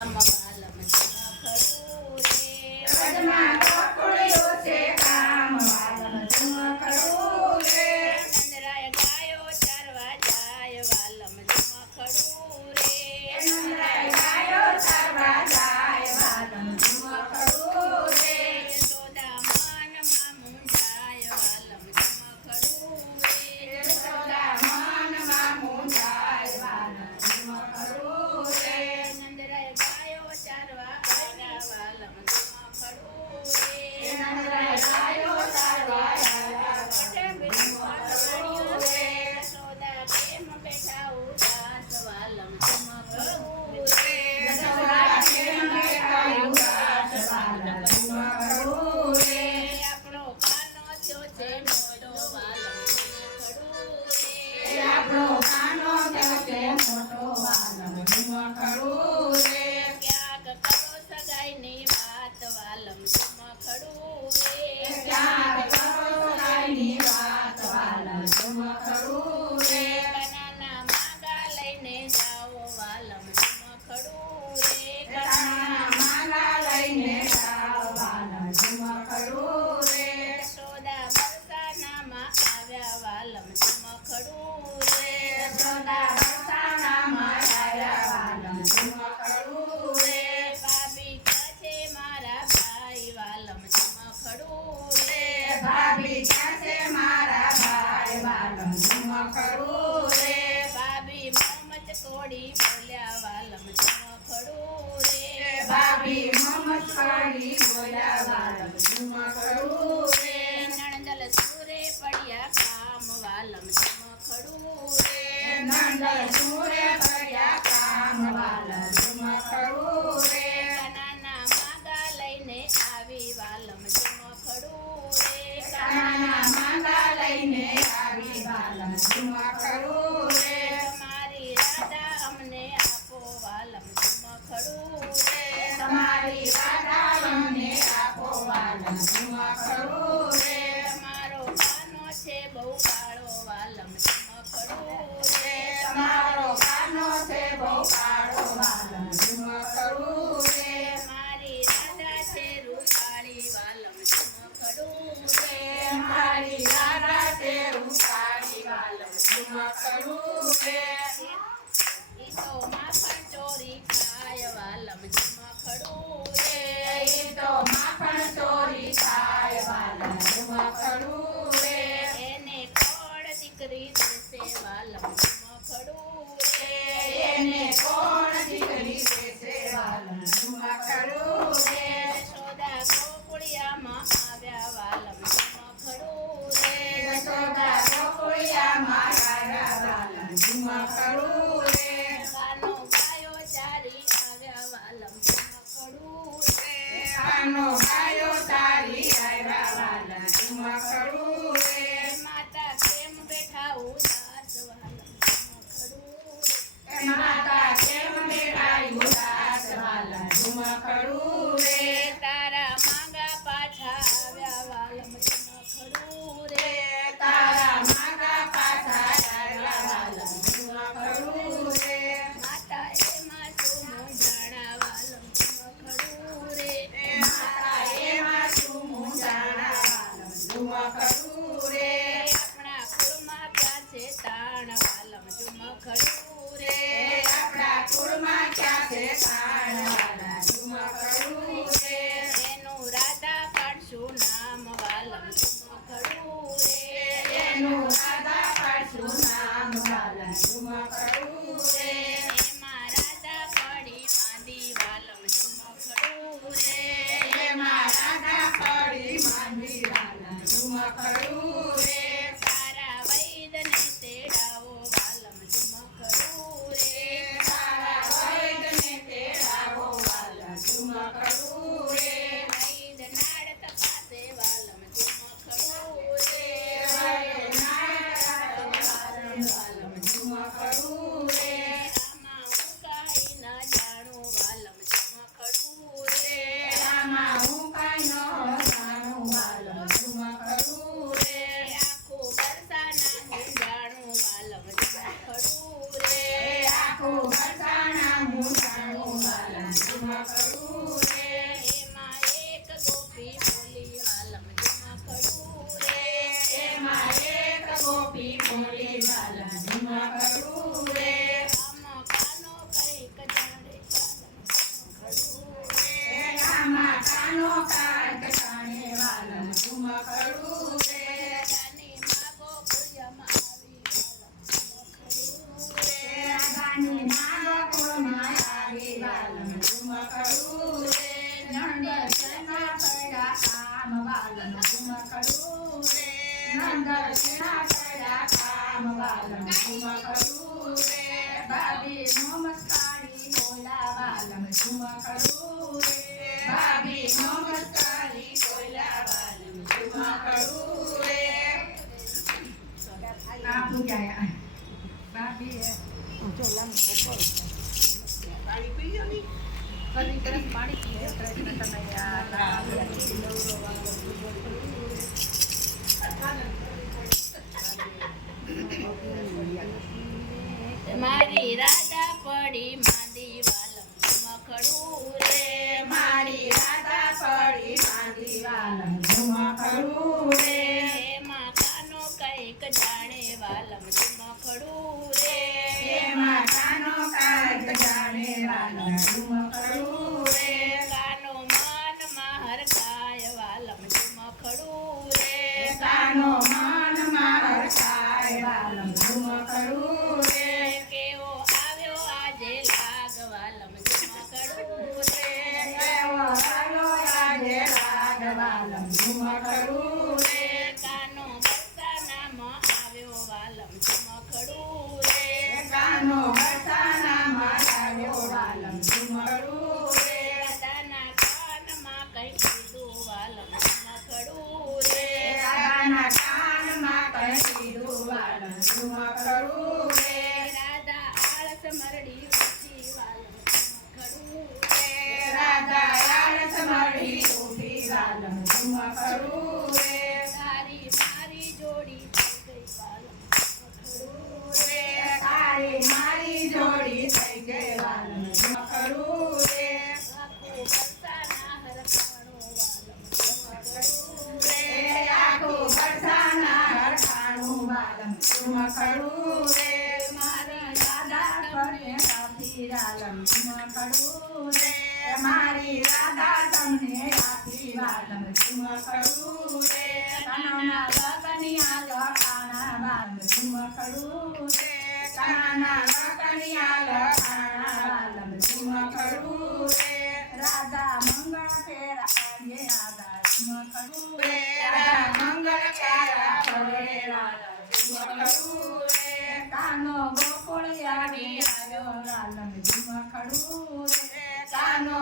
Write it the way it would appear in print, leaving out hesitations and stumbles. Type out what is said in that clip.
વાલમ ખરું રે રજમાં કોકળિયું છે કામ વાલમ ખરું રે નંદરાય ગાયો ચારવા જાય વાલમ ખરું રે નંદરાય ગાયો ચારવા જાય વાલમ ખરું રે યશોદા માનમાં મુંજાય વાલમ ખરું રે યશોદા માનમાં મુંજાય વાલમ ખરું રે નંદરાય ગાયો ચારવા આવ્યા વાલમ ખરું રે નંદરાય ગાયો ચારવા આવ્યા ખરું રે યશોદા કેમ બેઠા ઉદાસ વાલમ ખરું રે યશોદા કેમ બેઠા ઉદાસ વાલમ ખરું રે આપણો કાનો થયો છે મોટો વાલમ ખરું રે આપણો કાનો થયો છે મોટો વાલમ ખરું રે ક્યાંક કરો સગાઈની વાત વાલમ ખરું રે ક્યાંક કરો સગાઈની વાત વાલમ ખરું રે કનાના માગા લઈને જાઓ વાલમ ખરું રે કનાના માગા લઈને જાઓ વાલમ ખરું રે યશોદા બરસાનામાં આવ્યા વાલમ ખરું રે યશોદા બરસાનામાં આવ્યા વાલમ ખરું રે ભાભી ક્યાં છે મારા ભાઈ વાલમ ખરું રે ભાભી ક્યાં છે મારા ભાઈ વાલમ ખરું રે ભાભી મોમચ કોડી બોલ્યા વાલમ ખરું રે ભાભી મમત કાઢી બોલ્યા વાલમ ખરું રે નણંદલ સુરે પડ્યા કામ વાલમ ખરું રે નંદલ સુરે પડ્યા કામ વાલમ ખરું રે કનાના માગા લઈને આવી વાલમ ખરું રે કાના માંગા લઈને આવી વાલમ ખરું રે તમારી રાધા અમને આપો વાલમ ખરું રે તમારી રાધા અમને આપો વાલમ ખરું રે તમારો કાનો છે બહુ કાળો વાલમ ખરું રે તમારો કાનો છે બહુ કાળો વાલમ ખરું રે મારી રાધા છે રૂપાળી વાલમ ખરું રે મારી રાધા છે રૂપાળી વાલમ ખરું રે ઈ તો માખણ ચોરી ખાય વાલમ ખરું રે એ તો માખણ ચોરી ખાય વાલમ ખરું રે એને કોણ દીકરી દેશે વાલમ ખરું રે એને કોણ દીકરી દેશે વાલમ ખરું રે યશોદા ગોકુળિયામાં આવ્યા વાલમ ખરું રે યશોદા ગોકુળિયામાં આવ્યા વાલમ ખરું રે કાનો ગાયો ચારી આવ્યા વાલમ ખરું રે કાનો ગાયો તારી આવ્યા વાલમ ખરું રે માતા કેમ બેઠા ઉદાસ વાલમ ખરું રે માતા કેમ બેઠા ઉદાસ વાલમ ખરું રે તારા માંગા પાછા આવ્યા વાલમ ખરું રે તારા માગા પાછા આવ્યા વાલમ ખરું રે માતા એમાં શું મૂંઝાણા વાલમ ખરું રે માતા એમાં શું મૂંઝાણા વાલમ ખરું રે આપણા કુળમાં ક્યાં છે તાણ વાલમ ખરું રે આપણા કુળમાં ક્યાં છે તાણ વાલમ ખરું વાલમ ઝુમકડું રે નંદ સેના પડ્યા કામ વાલમ ઝુમકડું રે નંદ સેના પડ્યા કામ વાલમ ઝુમકડું રે ભાભી નમસ્કારી બોલા વાલમ ઝુમકડું રે ભાભી નમસ્કારી બોલા વાલમ ઝુમકડું રે આ પૂજાયા ભાભી પાણી પી ગયો ની ફરી તરફ પાણી પીએ કૃષ્ણ કનૈયા મારી રાધા પડી માંદી વાલમ ઝુમકડું રે મારી રાધા પડી માંદી વાલમ ઝુમકડું રે એમાં કાનો કઈક જાણે વાલમ ઝુમકડું રે એમાં કાનો કાંઈક જાણે વાલમ ઝુમકડું રે કાનો માનમાં હરખાય વાલમ ઝુમકડું રે કાનો માનમાં હરખાય વાલમ ઝુમકડું રે કેવો આવ્યો આજે લાગ વાલમ ઝુમકડું રે એવો આવ્યો આજે લાગ વાલમ ઝુમકડું રે કાનો બરસાનામાં આવ્યો વાલમ ઝુમકડું રે કાનો બરસાનામાં આવ્યો વાલમ ઝુમકડું રે દાદાના કાનમાં કઈ કીધું વાલમ ઝુમકડું રે રાધાના કાનમાં કહી દીધું વાલમ ઝુમકડું રે રાધા આળસ મરડી ઉઠી વાલમ ઝુમકડું રે રાધા આળસ મળી ઉઠી વાલમ ઝુમકડું રે તારી મારી જોડી થઈ ગઈ વાલમ ઝુમકડું રે તારી મારી જોડી થઈ ગઈ વાલમ ઝુમકડું રે આખું બરસાના હરખાણું વાલમ ઝુમકડું રે મારી રાધા તમને આપી વાલમ ઝુમકડું રે કાનાના લગનિયા લખાણા વાલમ ઝુમકડું રે કાનાના લગનિયા લખાણા વાલમ ઝુમકડું રે રાધા મંગળ ફેરા કરીએ રાધા ઝુમકડું રે રાધા મંગળ ફેરા કરે રાધા ઝુમકડું રે કાનો ગોકુળ આવી આવ્યો વાલમ ઝુમકડું રે કાનો